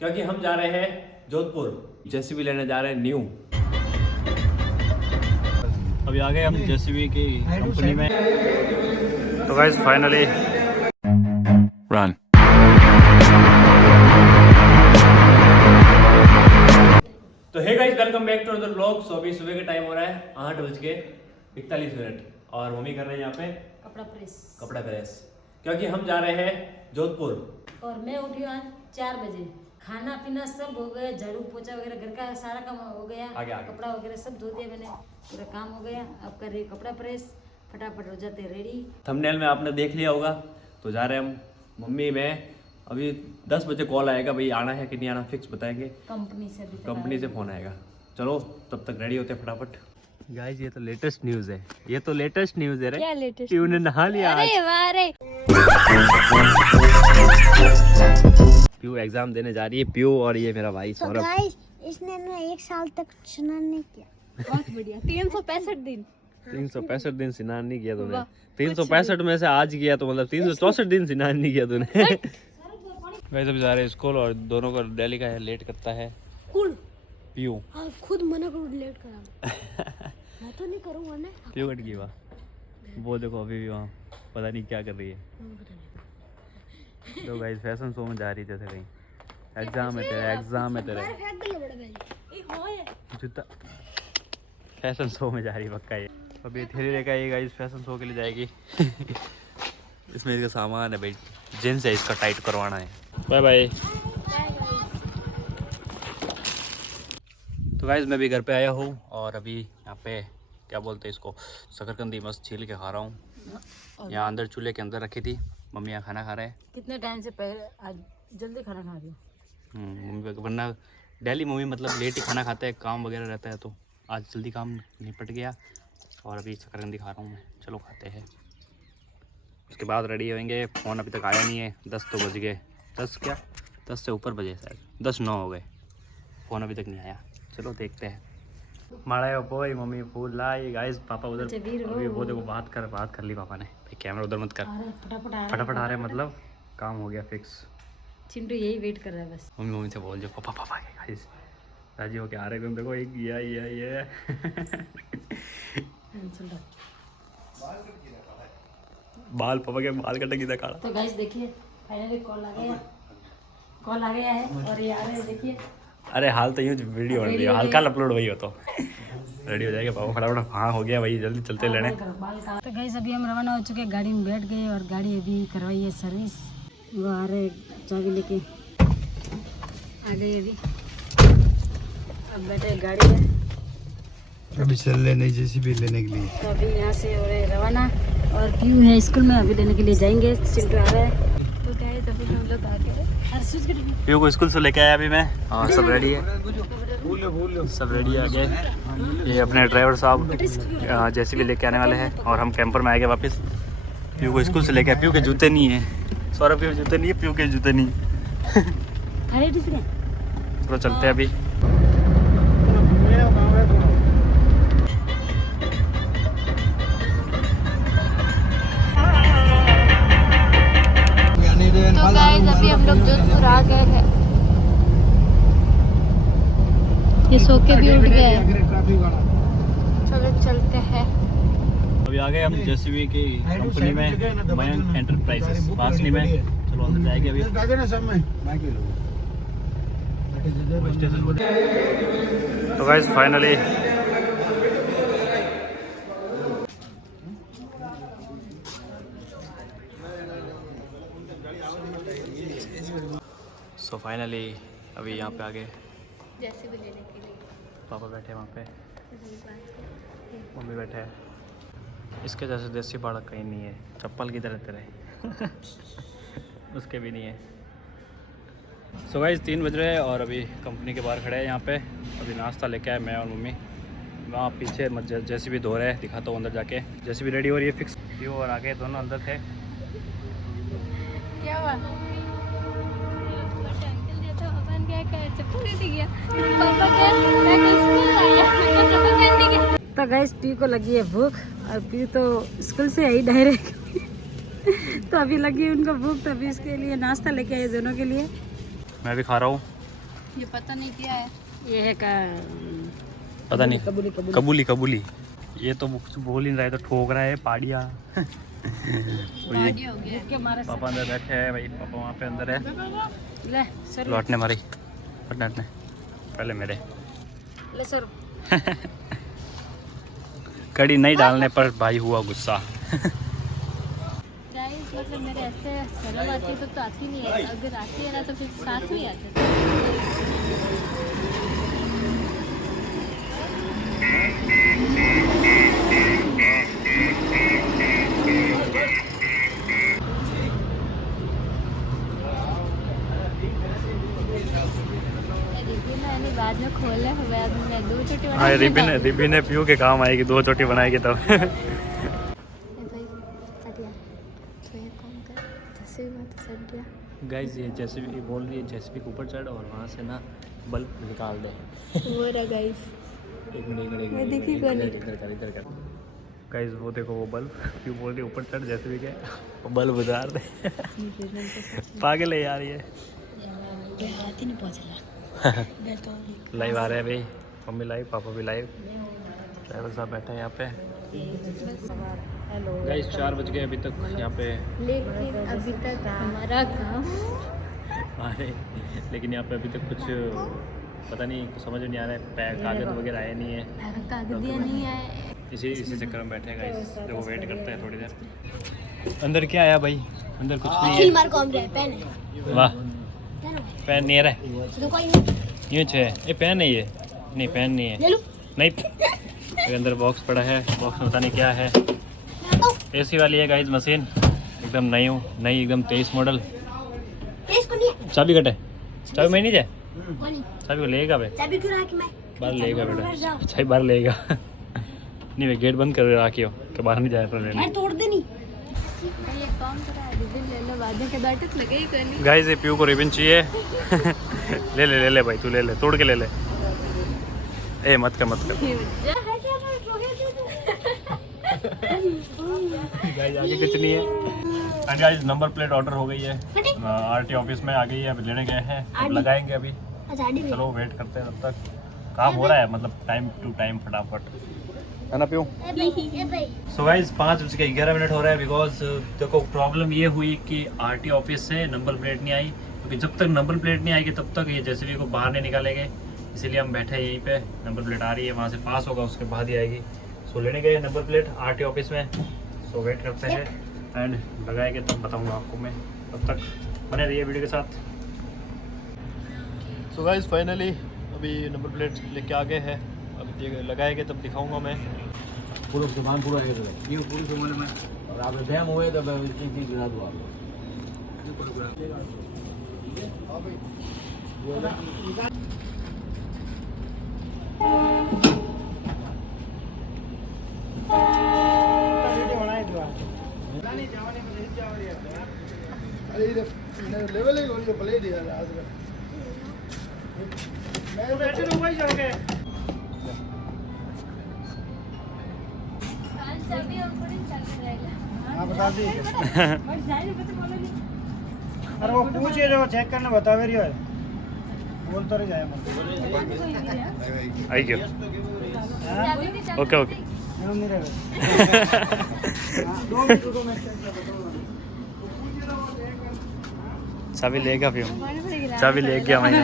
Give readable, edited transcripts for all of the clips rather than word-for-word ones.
क्योंकि हम जा रहे हैं जोधपुर, जेसीबी लेने जा रहे हैं न्यू। अभी आ गए हम जेसीबी की कंपनी में। तो गाइस फाइनली रन। तो hey guys welcome back to other vlog. So अभी सुबह का टाइम हो रहा है 8:41 और मम्मी कर रहे हैं यहाँ पे कपड़ा प्रेस क्योंकि हम जा रहे हैं जोधपुर। और मैं उठी आज 4 बजे। खाना पीना सब हो गया, झाड़ू पोछा वगैरह घर का सारा काम हो गया। आगे। कपड़ा वगैरह सब धो दिया मैंने, पूरा काम हो गया। अब कर रही कपड़ा प्रेस, फटाफट हो जाते रेडी। थंबनेल में आपने देख लिया होगा। तो जा रहे हैं हम, मम्मी मैं। अभी 10 बजे कॉल आएगा, भाई आना है कि नहीं आना फिक्स बताएंगे। कंपनी से फोन आएगा। चलो तब तक रेडी होते फटाफट। गाइस ये तो लेटेस्ट न्यूज़ है, रे। क्या लेटेस्ट? प्यू ने नहा लिया आज। अरे वाह रे। प्यू एग्जाम देने जा रही है, प्यू और ये मेरा भाई सौरभ। गाइस इसने ना 1 साल तक स्नान नहीं किया। बहुत बढ़िया। 365 दिन 365 दिन स्नान नहीं किया तूने। 365 में से आज किया तो मतलब 364 दिन स्नान नहीं किया तूने। वैसे भी जा रहे हैं स्कूल और दोनों को डेली का है, लेट करता है प्यू। हाँ, खुद मना करो लेट करा। मैं तो नहीं करूँगा ना। प्यू कट गई वहाँ, वो देखो अभी भी वहाँ पता नहीं क्या कर रही है। तो गाइस फैशन शो में जा रही जैसे कहीं एग्जाम है तेरा जूता। फैशन शो में जा रही पक्का ये। अभी थैली लेकर आई गाइस, फैशन शो के लिए जाएगी। इसमें इसका सामान है भाई, जींस है, इसका टाइट करवाना है। Bye bye. तो गाइस मैं भी घर पे आया हूँ और अभी यहाँ पे क्या बोलते हैं इसको, शकरकंदी मस्त छील के खा रहा हूँ। यहाँ अंदर चूल्हे के अंदर रखी थी, मम्मी यहाँ खाना खा रहे हैं। कितने टाइम से पहले आज जल्दी खाना खा रही हूँ। मम्मी वरना डेली मम्मी मतलब लेट ही खाना खाते हैं, काम वगैरह रहता है, तो आज जल्दी काम निपट गया और अभी शकरकंदी खा रहा हूँ मैं। चलो खाते हैं, उसके बाद रेडी होंगे। फ़ोन अभी तक आया नहीं है, 10 तो बज गए। 10 से ऊपर बजे शायद, 10-9 हो गए, फ़ोन अभी तक नहीं आया। चलो देखते हैं। माड़ा बोई मम्मी फूल लाई गाइस। पापा उधर अभी वो देखो बात कर ली पापा ने। भाई कैमरा उधर मत कर, फटाफट आ रहे मतलब काम हो गया फिक्स। चिंटू यही वेट कर रहा है बस। मम्मी से बोल जो पापा के गाइस राजी हो के आ रहे हैं। देखो एक ये बाल पापा के बाल कटे की काला। तो गाइस देखिए फाइनली कॉल आ गया है और ये आ रहे हैं देखिए। अरे हाल तो यूँ वीडियो बन रही है, हल्का अपलोड वही हो तो रेडी हो जाएगा पापा फटाफट। हाँ हो गया भाई, जल्दी चलते लेने। तो गाइस अभी हम रवाना हो चुके हैं, गाड़ी में बैठ गए और गाड़ी अभी करवाई है सर्विस। वो आ रहे चाबी लेके आ गए अभी। अब बैठे गाड़ी में, अभी चल लेने जेसीबी लेने के लिए। तो अभी यहाँ से हो रहे रवाना और प्यू है स्कूल में, अभी लेने के लिए जाएंगे। चिंटू आ रहा है। तो गाइस अभी हम लोग आ गए प्यू को स्कूल से लेके आया अभी मैं। हाँ सब रेडी है, सब रेडी है आगे। ये अपने ड्राइवर साहब जेसीबी लेके आने वाले हैं और हम कैंपर में आएंगे वापस। प्यू को स्कूल से लेके आए। प्यू के जूते नहीं है, सौरभ के जूते नहीं है, प्यू के जूते नहीं। चलो चलते हैं अभी। तो गाइस अभी हम लोग जोधपुर आ गए हैं। ये सो के भी उठ गए। चलो चलते हैं। अभी आ गए हम जेसीबी की कंपनी में, मयंक एंटरप्राइजेस वासनी में। चलो अंदर जाएंगे अभी। तो गाइस फाइनली अभी यहाँ पे आ गए जेसीबी लेने के लिए। पापा बैठे वहाँ पे, मम्मी बैठे हैं। इसके जैसे देसी बाड़क कहीं नहीं है, चप्पल की तरह तेरे उसके भी नहीं है। सो गाइस 3 बज रहे हैं और अभी कंपनी के बाहर खड़े हैं यहाँ पे। अभी नाश्ता लेके आए मैं और मम्मी। वहाँ पीछे जेसीबी धो रहे हैं, दिखाता हूँ अंदर जाके। जेसीबी रेडी हो रही है फिक्स। प्यू और आगे दोनों अंदर थे। क्या हुआ? तो गाइस प्यू को लगी है भूख और प्यू तो स्कूल से आई डायरेक्ट। तो अभी लगी उनको भूख, तो अभी इसके लिए नाश्ता लेके आए दोनों के लिए। मैं भी खा रहा हूँ ये पता नहीं क्या है। ये है का पता नहीं। कबूली कबूली कबूली कबूली। ये तो कुछ बोल ही नहीं रहा है, तो ठोक रहा है पाड़िया। पार्टी हो गया। के मारे पापा अंदर बैठे हैं भाई, पापा वहाँ पे अंदर है। ले सर लौटने मारी लौटने पहले मेरे ले सर। कड़ी नहीं डालने पर भाई हुआ गुस्सा। गाइस मतलब मेरे ऐसे शर्म आती है तो आती नहीं है, अगर आती है ना तो फिर साथ में आ जाती है। रिबन मैंने बाद में खोले हुए, अब मैं 2 चोटी बना हाँ रिबिन है पीयू के काम आएगी, 2 चोटी बनाएगी तब। भाई हटिया तो ये काम कर जैसे भी बात सट गया। गाइस ये जैसे भी बोल रही है, जैसे भी ऊपर चढ़ और वहाँ से ना बल्ब निकाल दे। वो रहा गाइस, एक मिनट मैं देखी कौन है? इधर कर। गाइस वो देखो वो बल्ब क्यों बोल रही है ऊपर चढ़, जैसे भी क्या वो बल्ब उतार दे। पागल है यार ये। हाथ ही नहीं पहुंचला। लाइव आ रहे हैं भाई, मम्मी लाइव, पापा भी लाइव, ड्राइवर साहब बैठे हैं यहाँ पे। हेलो गाइस 4 बज गए अभी तक यहाँ पे लेकिन अभी तक हमारा काम आए, लेकिन यहाँ पे अभी तक कुछ पता नहीं, कुछ समझ में नहीं आ रहा है, कागज वगैरह आए नहीं है, कागजिया नहीं है। इसी चक्कर में बैठे हैं गाइस, जो वेट करते हैं थोड़ी देर। अंदर क्या आया भाई? अंदर कुछ नहीं है। वाह पेन नहीं है रे, यूँ है ये पेन है, ये नहीं पेन नहीं है, नहीं। ये अंदर बॉक्स पड़ा है, बॉक्स में पता नहीं क्या है। एसी वाली है गाइस मशीन, एकदम नई एकदम 23 मॉडल। चाबी कटे, चाबी मैं नहीं जाए, चाबी को लेगा भाई, बाहर लेगा बेटा, चाबी बाहर लेगा। नहीं भाई गेट बंद कर रखियो कि बाहर नहीं जाए लेने। तोड़ देनी। ये काम करा है, रिबन ले लो, बाद में बैठक लगे ही करनी। गाइस ये पीयू को रिबन चाहिए। ले ले भाई, तू ले ले, तोड़ के ले ले। ए मत कर गाइस आगे कुछ नहीं है। And guys number plate order हो गई है, आरटी ऑफिस में आ गई है, अभी लेने गए हैं, अब लगाएंगे अभी। चलो वेट करते हैं, तब तक काम हो रहा है, मतलब टाइम टू टाइम फटाफट, है ना पीयू? सो गाइस 5:11 हो रहा है, बिकॉज देखो प्रॉब्लम ये हुई कि आरटी ऑफिस से नंबर प्लेट नहीं आई, क्योंकि जब तक नंबर प्लेट नहीं आएगी तब तक ये जेसीबी को बाहर नहीं निकालेंगे, इसीलिए हम बैठे हैं यहीं पे। नंबर प्लेट आ रही है, वहाँ से पास होगा उसके बाद ही आएगी। सो लेने गए नंबर प्लेट आरटी ऑफिस में, सो वेट करते हैं एंड लगाएंगे तब बताऊँगा आपको मैं, तब तक बने रहिए वीडियो के साथ। सो गाइस फाइनली अभी नंबर प्लेट लेके आ गए हैं, अभी लगाएंगे तब दिखाऊंगा मैं। पूरा सामान पूरा दे दो, ये पूरी सामान में, और आप डैम हुए तो मैं इसकी चीज गिरा दूँ आपको। जल्दी हम थोड़ी चल जाएगा। हाँ बता दी। अरे वो पूछे जो चेक करने बतावे रही है, बोल तो रही जाए आई क्यों? Okay okay. नहीं रहेगा। 2 मिनट चाबी लेगा फिर, चाबी ले गया मैंने,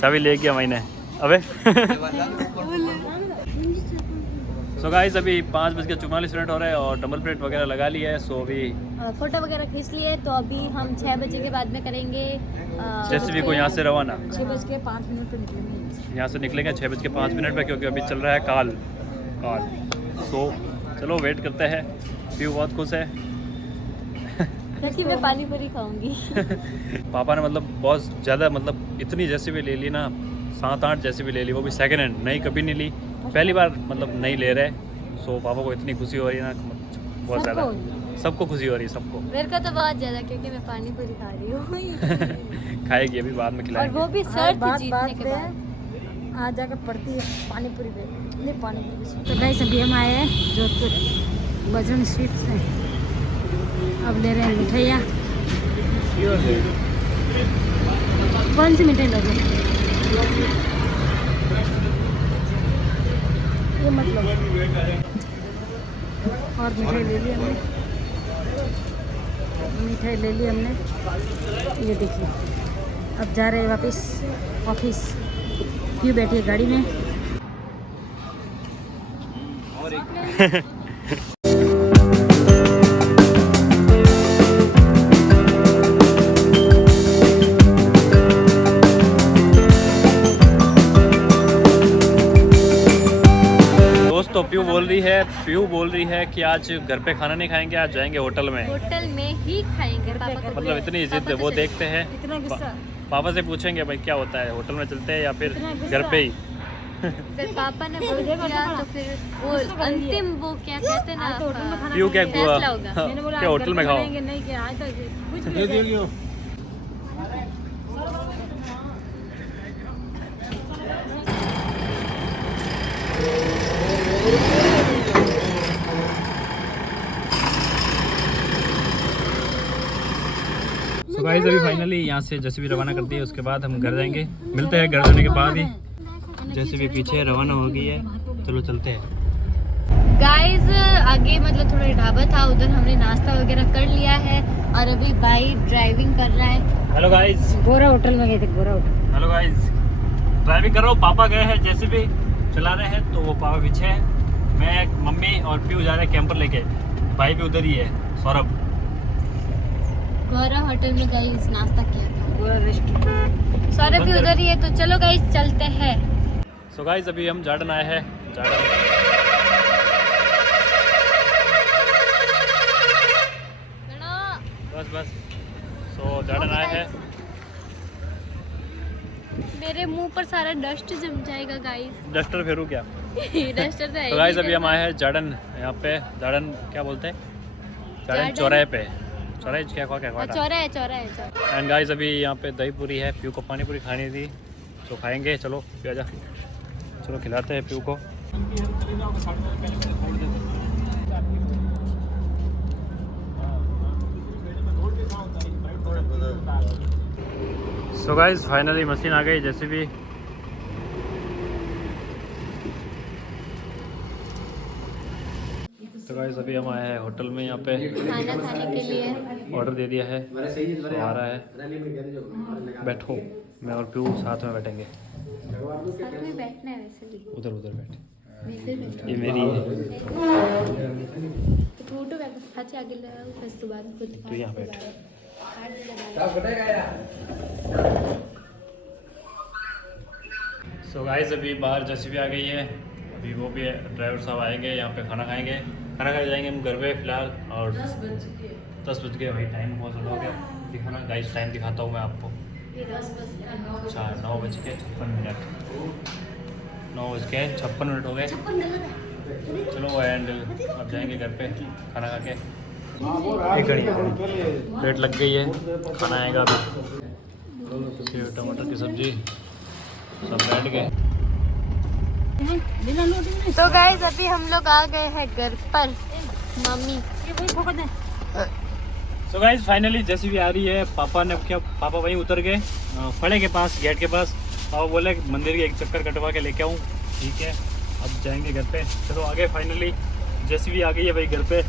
चाबी ले गया मैंने। अबे सो गाइस अभी 5:44 हो रहे हैं और डबल प्लेट वगैरह लगा लिया है। सो अभी फोटो वगैरह खींच लिए, तो अभी हम 6 बजे के बाद में करेंगे जेसीबी को यहाँ से रवाना, 6:05 पे निकलेंगे। यहाँ से निकलेंगे 6:05 पे, क्योंकि अभी चल रहा है काल। सो चलो वेट करते हैं। व्यू बहुत खुश है। क्योंकि मैं पानी पूरी खाऊंगी। पापा ने मतलब बहुत ज़्यादा, मतलब इतनी जेसीबी ले ली ना, 7-8 जेसीबी ले ली, वो भी सेकेंड हैंड, नई कभी नहीं ली, पहली बार मतलब नहीं ले रहे। सो पापा को इतनी खुशी हो रही है ना, बहुत ज़्यादा, सबको खुशी हो रही है, सबको। मेरे को तो बहुत ज़्यादा, क्योंकि मैं पानी पूरी खा रही हूँ। खाएगी अभी, बाद में और खिलाएंगे। वो भी शर्त जीतने के बाद। आ जाकर पड़ती है पानी पूरी पे, नहीं पानी पूरी। तो गाइस अभी हम आए हैं जोधपुर बजरंग स्वीट से, अब ले रहे हैं मिठाइयाँ। कौन सी मिठाई लोगे? ये मतलब और मिठाई ले ली हमने, मिठाई ले ली हमने। ये देखिए अब जा रहे हैं वापस ऑफिस। क्यों बैठी है गाड़ी में? तो प्यू बोल रही है कि आज घर पे खाना नहीं खाएंगे, आज जाएंगे होटल में। होटल में ही खाएंगे। पापा को मतलब इतनी जिद, वो देखते हैं। इतना गुस्सा। पापा से पूछेंगे भाई क्या होता है, होटल में चलते हैं या फिर इतना गुस्सा। घर पे ही। फिर पापा ने बोल दिया तो फिर वो अंतिम वो क्या कहते हैं आज तो होटल में ना, खाना प्यू क्या खाएंगे। फैसला होगा। मैंने बोला क्या आज होटल घर में पे खाओ? खाएंगे, नहीं कि आज तक कुछ भी हो जाए। तो गाइस अभी फाइनली यहाँ से जैसे भी रवाना कर दिए, उसके बाद हम घर जाएंगे। मिलते हैं घर जाने के बाद ही। जैसे भी पीछे रवाना हो गई है, चलो चलते हैं। गाइस आगे मतलब थोड़ा ढाबा था, उधर हमने नाश्ता वगैरह कर लिया है और अभी भाई ड्राइविंग कर रहा है। Hello guys. गोरा होटल में गए थे, गोरा होटल। हेलो गाइस, ड्राइविंग कर रहा हूँ। पापा गए हैं जैसे भी चला रहे हैं, तो वो पापा पीछे है, मैं मम्मी और प्यू जा रहे हैं कैंपर लेके। भाई भी उधर ही है, सौरभ। गौरा होटल में गाइस नाश्ता किया था। गोरा रेस्टोरेंट। सौरभ भी उधर ही है, तो चलो गाइस चलते हैं। सो गाइस अभी हम जार्डन आए हैं। जार्डन बस सो जार्डन आए हैं। मेरे मुंह पर सारा डस्ट जम जाएगा गाइस। डस्टर फेरू क्या? डस्टर तो है तो ही गाइस नहीं अभी हम मेरे आए हैं जार्डन। यहाँ पे जार्डन क्या बोलते हैं? Jordan Jordan. चौराहे पे। चौराहे क्या पास। चौराहा है। एंड गाइस अभी यहाँ पे दही पूरी है, प्यू को पानी पूरी खानी थी तो खाएंगे। चलो प्यू आजा, चलो खिलाते हैं प्यू को। सो गाइस फाइनली मशीन आ गई जैसे भी। तो गाइस अभी हम आए हैं होटल में, यहाँ पे खाना खाने के लिए। ऑर्डर दे दिया है, तो आ रहा है। बैठो, मैं और प्यू साथ में बैठेंगे। साथ में बैठना है वैसे भी। उधर बैठ, वैसे भी। ये मेरी है। फोटो हाथ से आगे लगाओ, बस तो बाद खुद तू यहाँ बैठ। सो गाइस अभी बाहर जैसे भी आ गई है, अभी वो भी ड्राइवर साहब आएंगे, यहाँ पे खाना खाएंगे। खाना खा जाएंगे हम घर पे फिलहाल। और 10 बज गए भाई, टाइम बहुत ज़्यादा हो गया। दिखाना गाइस, टाइम दिखाता हूँ मैं आपको। 9:56 9 बज के 56 मिनट हो गए। चलो एंड अब जाएंगे घर पे खाना खा के। एक घड़ी प्लेट लग गई है, खाना आएगा अभी। सेव टमाटर की सब्जी, सब बैठ गए। तो गाइस अभी हम लोग आ गए हैं घर पर। मम्मी सो गाइस फाइनली जैसे भी आ रही है। पापा ने क्या, पापा वहीं उतर गए फड़े के पास, गेट के पास। पापा बोले मंदिर के एक चक्कर कटवा के लेके आऊँ। ठीक है, अब जाएंगे घर पे। चलो आगे फाइनली जैसे भी आ गई है भाई घर पे।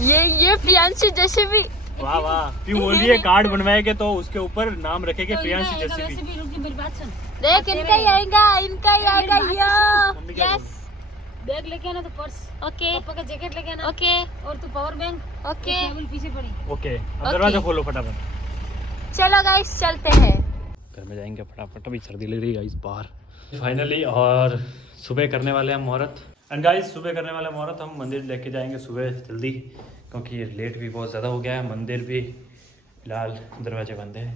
ये प्रियांशु जैसे भी। वाह वाह, क्यों बोल रही है कार्ड बनवाएंगे तो उसके ऊपर नाम रखेंगे प्रियांशु जैसे भी। मेरी बात सुन, देख इनका ही आएगा, इनका ही आएगा। मम्मी क्या यस। बैग लेके आना, तो पर्स, ओके पापा का जैकेट लेके आना, ओके और तू पावर बैंक, ओके। केबल पीछे पड़ी। ओके, अब दरवाजा खोलो फटाफट। चलो गाइस चलते हैं। घर में जाएंगे फटाफट, अभी सर्दी लग रही है गाइस बाहर फाइनली। और सुबह करने वाले हम मुहूर्त। एंड गाइस सुबह करने वाले मुहूर्त हम मंदिर लेके जाएंगे सुबह जल्दी, क्योंकि लेट भी बहुत ज़्यादा हो गया है। मंदिर भी फिलहाल दरवाजे बंद है,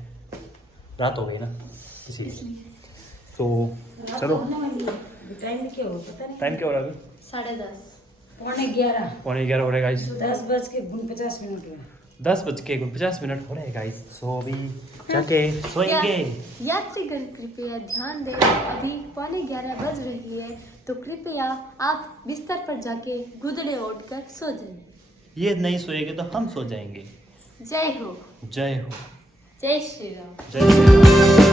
रात हो गई ना इसीलिए। तो चलो, टाइम क्या हो पता नहीं, टाइम क्या हो रहा है अभी? 10:30। 11:15। 11:15 हो रहे गाइस। 10:50 10:50 हो रहे गाइस। सो अभी जाके सोएंगे। यात्रीगण कृपया ध्यान दें, अभी 11:15 बज रही है, तो कृपया आप बिस्तर पर जाके गुदड़े ओढ़कर सो जाएं। ये नहीं सोएंगे तो हम सो जाएंगे। जय हो। जय हो। जय श्री राम। जय श्री राम।